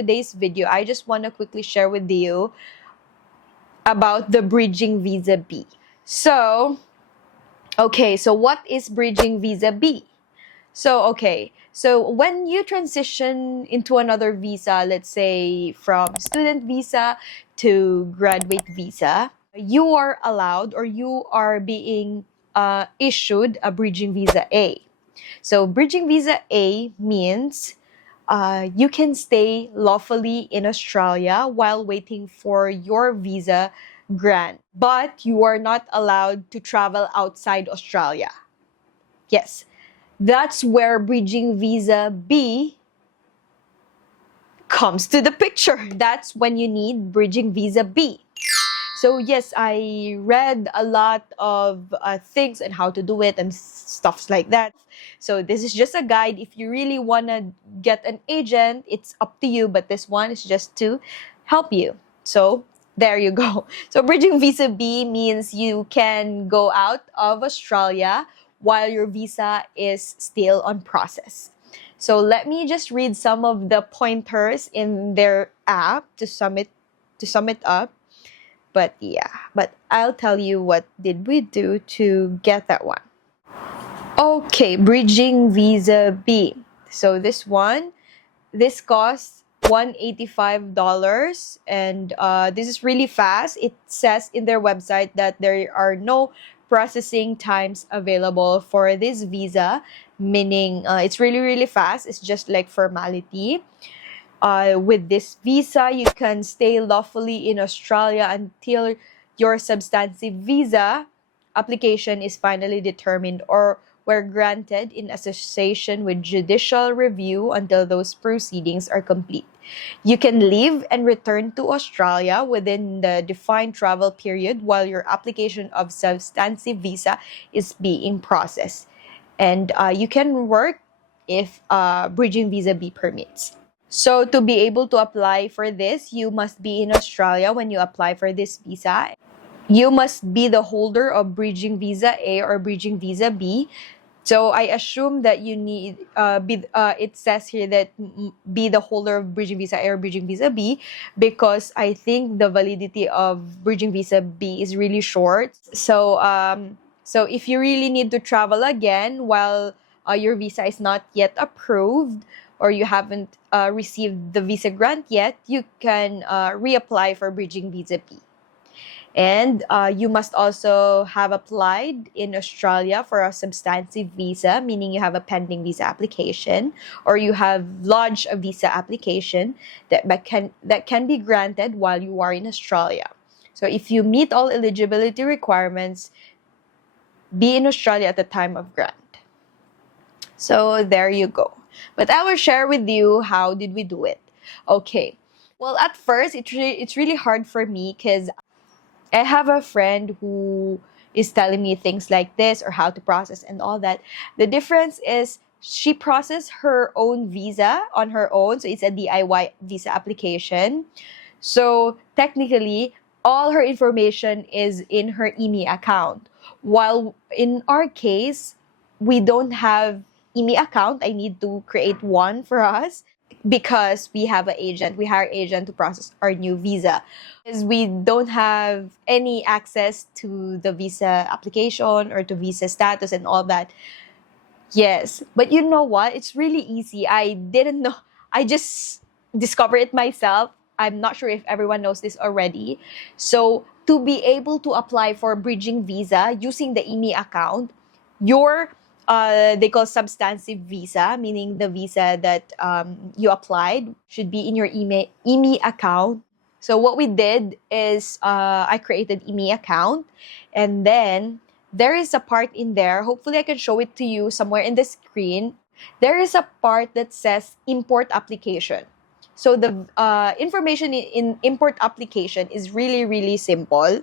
today's video, I just want to quickly share with you about the Bridging Visa B. So what is Bridging Visa B? So when you transition into another visa, let's say from student visa to graduate visa, you are allowed or you are being issued a Bridging Visa A. So Bridging Visa A means you can stay lawfully in Australia while waiting for your visa grant, but you are not allowed to travel outside Australia. Yes, that's where Bridging Visa B comes to the picture. That's when you need Bridging Visa B. So yes, I read a lot of things and how to do it and stuffs like that. So this is just a guide. If you really want to get an agent, it's up to you. But this one is just to help you. So there you go. So Bridging Visa B means you can go out of Australia while your visa is still on process. So let me just read some of the pointers in their app to sum it up. But I'll tell you what did we do to get that one. Okay, Bridging Visa B. So this costs $185, and this is really fast. It says in their website that there are no processing times available for this visa, meaning it's really fast. It's just like formality. With this visa, you can stay lawfully in Australia until your substantive visa application is finally determined or were granted in association with judicial review until those proceedings are complete. You can leave and return to Australia within the defined travel period while your application of substantive visa is being processed. And you can work if Bridging Visa B permits. So to be able to apply for this, you must be in Australia when you apply for this visa. You must be the holder of Bridging Visa A or Bridging Visa B. So I assume that you need it says here that be the holder of Bridging Visa A or Bridging Visa B, because I think the validity of Bridging Visa B is really short. So if you really need to travel again while your visa is not yet approved, or you haven't received the visa grant yet, you can reapply for Bridging Visa B. And you must also have applied in Australia for a substantive visa, meaning you have a pending visa application, or you have lodged a visa application that can be granted while you are in Australia. So if you meet all eligibility requirements, be in Australia at the time of grant. So there you go. But I will share with you how did we do it. Okay. Well, at first, it's really hard for me because I have a friend who is telling me things like this or how to process and all that. The difference is she processed her own visa on her own. So it's a DIY visa application. So technically, all her information is in her ImmiAccount. While in our case, we don't have ImmiAccount. I need to create one for us because we have an agent. We hire an agent to process our new visa. Because we don't have any access to the visa application or to visa status and all that. Yes, but you know what? It's really easy. I didn't know. I just discovered it myself. I'm not sure if everyone knows this already. So to be able to apply for Bridging Visa using the ImmiAccount, your they call substantive visa, meaning the visa that you applied should be in your ImmiAccount. So what we did is I created ImmiAccount, and then there is a part in there. Hopefully I can show it to you somewhere in the screen. There is a part that says import application. So the information in import application is really simple.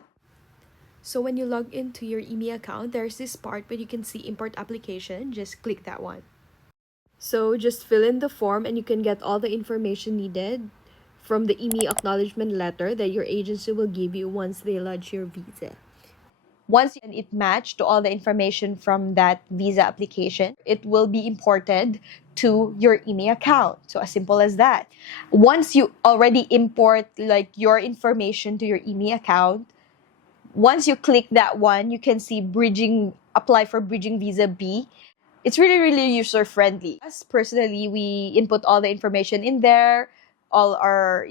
So when you log into your ImmiAccount, there's this part where you can see import application. Just click that one. So just fill in the form and you can get all the information needed from the IMMI acknowledgement letter that your agency will give you once they lodge your visa. Once it matched to all the information from that visa application, it will be imported to your ImmiAccount. So as simple as that. Once you already import like your information to your ImmiAccount, once you click that one, you can see apply for bridging visa B. It's really, really user friendly. Us personally, we input all the information in there, all our,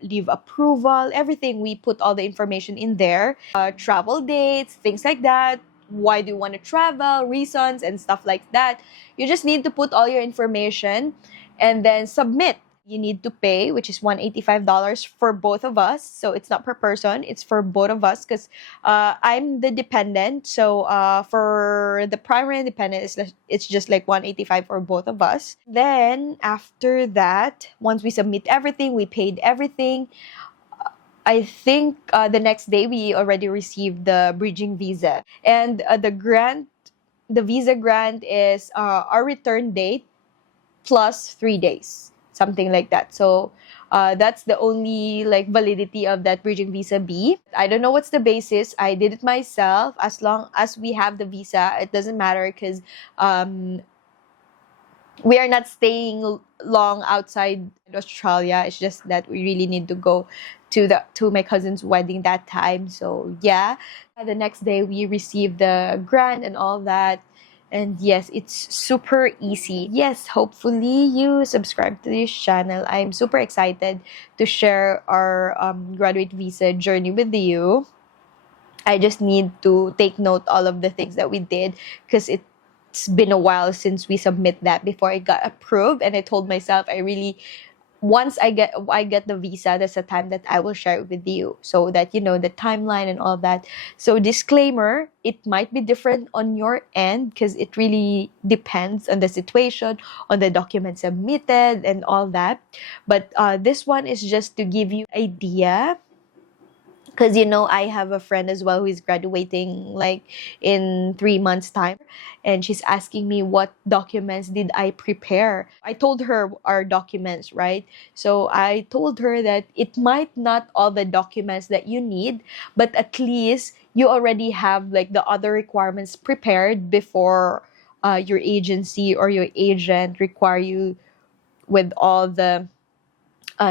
leave approval, everything. We put all the information in there, travel dates, things like that. Why do you want to travel, reasons, and stuff like that. You just need to put all your information and then submit. You need to pay, which is $185 for both of us. So it's not per person, it's for both of us because I'm the dependent. So for the primary and dependent, it's just like $185 for both of us. Then after that, once we submit everything, we paid everything. I think the next day we already received the bridging visa. And the visa grant is our return date plus 3 days, something like that. So that's the only like validity of that bridging visa B. I don't know what's the basis. I did it myself. As long as we have the visa, it doesn't matter because we are not staying long outside Australia. It's just that we really need to go to my cousin's wedding that time. So yeah, the next day we received the grant and all that. And yes, it's super easy. Yes, hopefully you subscribe to this channel. I'm super excited to share our graduate visa journey with you. I just need to take note all of the things that we did because it's been a while since we submit that before it got approved. And I told myself once I get the visa, that's the time that I will share it with you so that you know the timeline and all that. So disclaimer, it might be different on your end because it really depends on the situation, on the documents submitted and all that. But this one is just to give you an idea. Because I have a friend as well who is graduating like in 3 months time, and she's asking me what documents did I prepare. I told her our documents, right? So I told her that it might not all the documents that you need, but at least you already have like the other requirements prepared before your agency or your agent require you with all the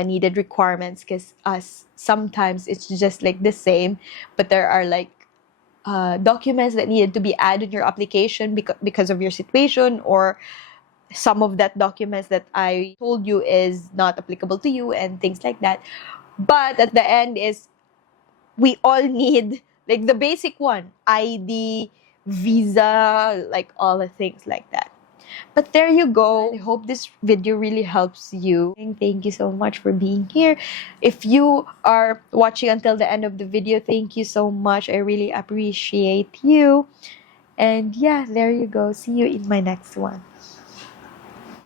needed requirements, because sometimes it's just like the same, but there are like documents that needed to be added in your application because of your situation, or some of that documents that I told you is not applicable to you and things like that. But at the end is we all need like the basic one, ID, visa, like all the things like that. But there you go. I hope this video really helps you. Thank you so much for being here. If you are watching until the end of the video, thank you so much. I really appreciate you. And yeah, there you go. See you in my next one.